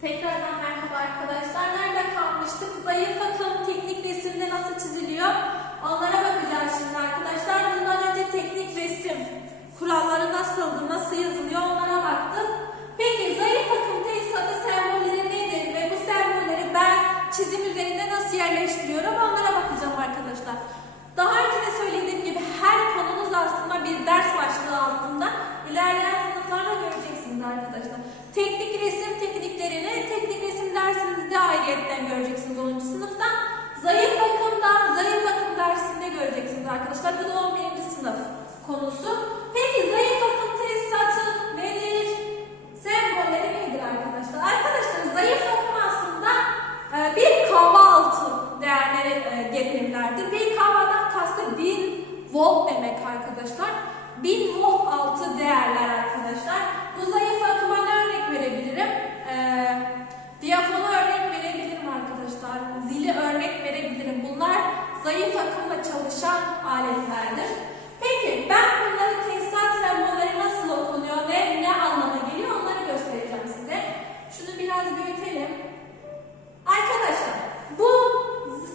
Tekrardan merhaba arkadaşlar. Nerede kalmıştık? Zayıf akım teknik resimde nasıl çiziliyor? Onlara bakacağız şimdi arkadaşlar. Bundan önce teknik resim kuralları nasıldı, nasıl yazılıyor onlara baktık. Peki zayıf akım ayrıyetten göreceksiniz 10. sınıfta. Zayıf akımda, zayıf akım dersinde göreceksiniz arkadaşlar. Bu da 11. sınıf konusu. Peki zayıf akım tesisatı nedir? Sembolleri nedir arkadaşlar? Arkadaşlar zayıf akım aslında e, bir kahvaltı değerleri e, gerilimlerdir. Bir kahvadan kastı 1000 volt demek arkadaşlar. 1000 volt altı değerler arkadaşlar. Bu zayıf Zili örnek verebilirim. Bunlar zayıf akımla çalışan aletlerdir. Peki ben bunları tesisat sembolleri nasıl okunuyor ve ne anlama geliyor onları göstereceğim size. Şunu biraz büyütelim. Arkadaşlar bu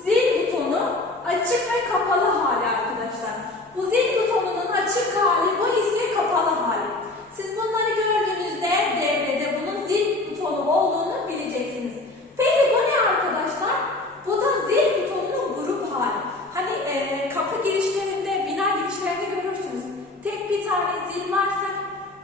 zil butonu açık ve kapalı hali arkadaşlar. Bu zil butonunun açık hali bu ise kapalı hali. Siz bunları gördüğünüzde devrede bunun zil butonu olduğunu bileceksiniz. Peki bu ne arkadaşlar? Bu da zil butonunun grup hali. Hani e, kapı girişlerinde, bina girişlerinde görürsünüz. Tek bir tane zil varsa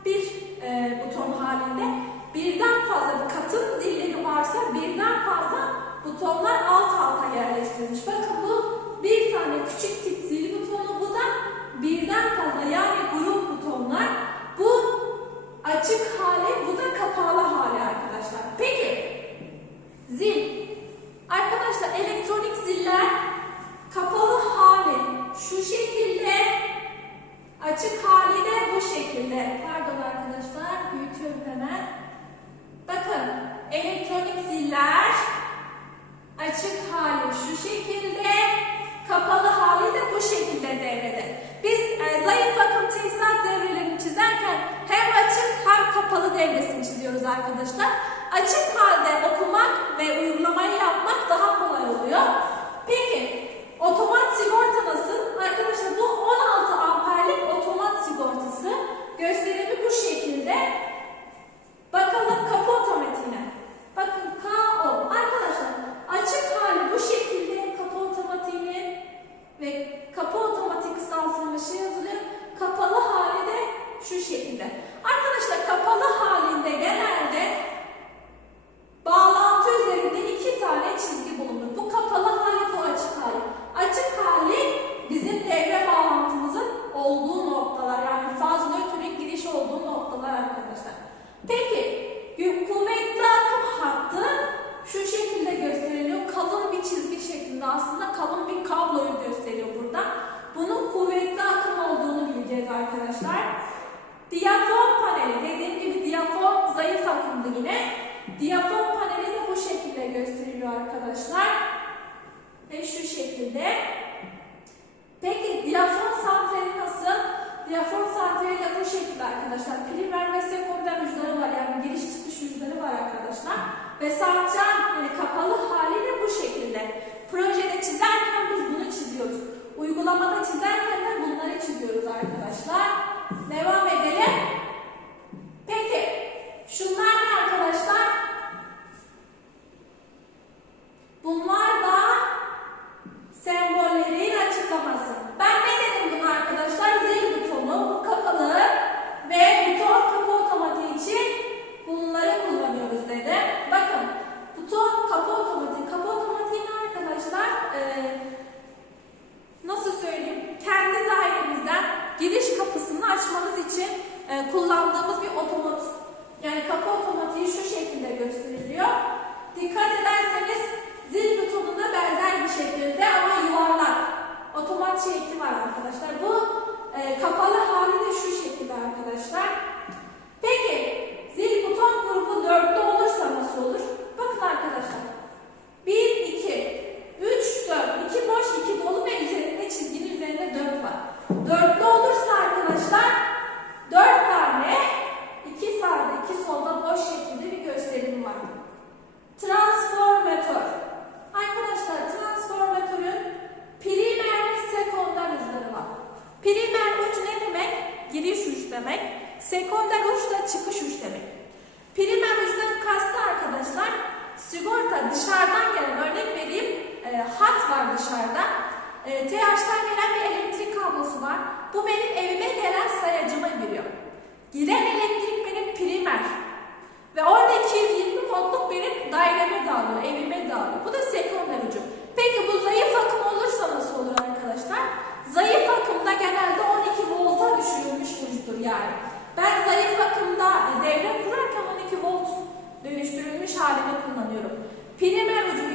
bir e, buton halinde birden fazla katın zilleri varsa birden fazla butonlar alt alta yerleştirilmiş. Bakın bu bir tane küçük tip zil butonu bu da birden fazla yani grup butonlar. Bu açık hali bu da kapalı hali arkadaşlar. Peki zil arkadaşlar elektronik ziller kapalı hali şu şekilde Açık hali şekilde. Pardon arkadaşlar, büyütüyorum hemen. Bakın, elektronik ziller açık hali şu şekilde, kapalı hali de bu şekilde devrede. Biz e, zayıf akım tesisat devrelerini çizerken hem açık hem kapalı devresini çiziyoruz arkadaşlar. Açık halde okumak ve uygulamayı yapmak daha kolay oluyor. Peki, otomat sigorta nasıl? Arkadaşlar bu 16 amperlik otomat sigortası gösterimi bu şekilde. Bakalım kapı otomatiğine. Bakın KO. Arkadaşlar açık hali bu şekilde kapı otomatiğinin ve kapı otomatik kısaltılmışı yazılıyor. Kapalı hali de şu şekilde. Arkadaşlar kapalı halinde genelde bağlantı üzerinde iki tane çizgi bulunur. Bu kapalı hali, bu açık hali. Açık hali bizim devre bağlantımızın olduğu noktalar. Yani faz nötrün giriş olduğu noktalar arkadaşlar. Peki kuvvetli akım hattı şu şekilde gösteriliyor. Kalın bir çizgi şeklinde aslında kalın bir kabloyu gösteriyor burada. Bunun kuvvetli akım olduğunu bileceğiz arkadaşlar. Diyafon paneli dediğim gibi diyafon zayıf akımdı yine. Diyafon paneli de bu şekilde gösteriliyor arkadaşlar. Ve şu şekilde. Peki diyafon santrali nasıl? Diyafon santrali de bu şekilde arkadaşlar. Primer ve sekonder uçları var yani giriş çıkış uçları var arkadaşlar. Ve santral yani kapalı hali de bu şekilde. Projede çizerken biz bunu çiziyoruz. Uygulamada çizerken de bunları çiziyoruz arkadaşlar. Devam edelim. Sekonder uç da çıkış uç demek. Primer uçtan kastı arkadaşlar sigorta dışarıdan gelen örnek vereyim e, hat var dışarıda. E, TH'den gelen bir elektrik kablosu var. Bu benim evime gelen sayacıma giriyor. Giren elektrik benim primer. Ve orada 220 voltluk benim daireme dağılıyor, evime dağılıyor. Bu da sekonder ucu. Peki bu zayıf akım olursa nasıl olur arkadaşlar? Zayıf akımda genelde 12 volt kullanıyorum. Primer ucu 220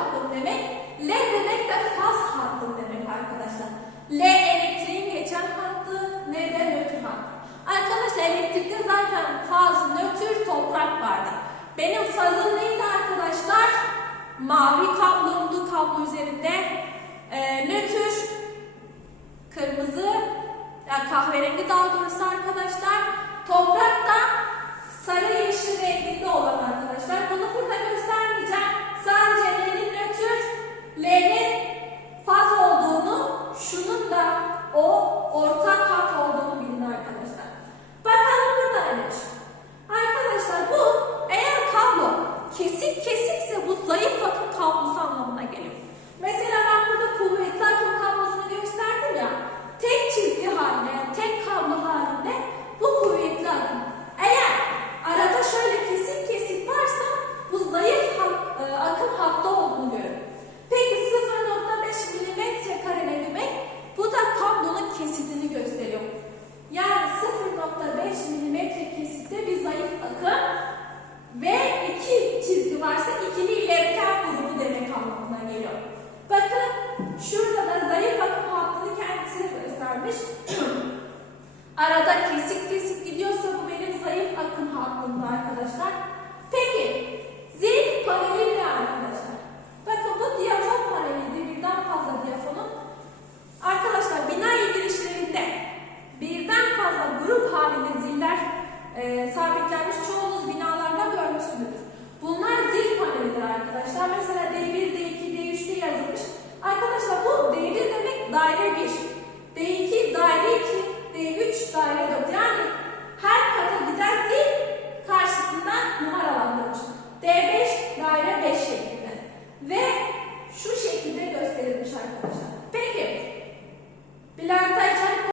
Nötr hattım demek. L demek de faz hattım demek arkadaşlar. L elektriğin geçen hattı, ne de nötr hattı. Arkadaşlar elektrikte zaten faz, nötr, toprak vardı. Benim fazım neydi arkadaşlar? Mavi kablomdu kablo üzerinde. Ee, nötr, kırmızı, yani kahverengi daha doğrusu arkadaşlar. Toprak da sarı yeşil renginde olan arkadaşlar. Bunu burada göstermeyeceğim. Kablosu anlamına geliyor. Mesela ben burada kuvvetli akım kablosunu gösterdim ya. Tek çizgi halinde, yani tek kablo halinde bu kuvvetli akım. Eğer arada şöyle kesik kesik varsa bu zayıf hat- e, akım hattı olduğunu görüyorum. Peki 0.5 milimetre kare ne demek? Bu da kablonun kesitini gösteriyor. Yani 0.5 milimetre kesitte bir zayıf akım ve iki çizgi varsa ikili ilerken grubu demek anlamına geliyor. Bakın şurada da zayıf akım hattını kendisine göstermiş. Arada kesik kesik gidiyorsa bu benim zayıf akım hattımda arkadaşlar. Peki zil paneli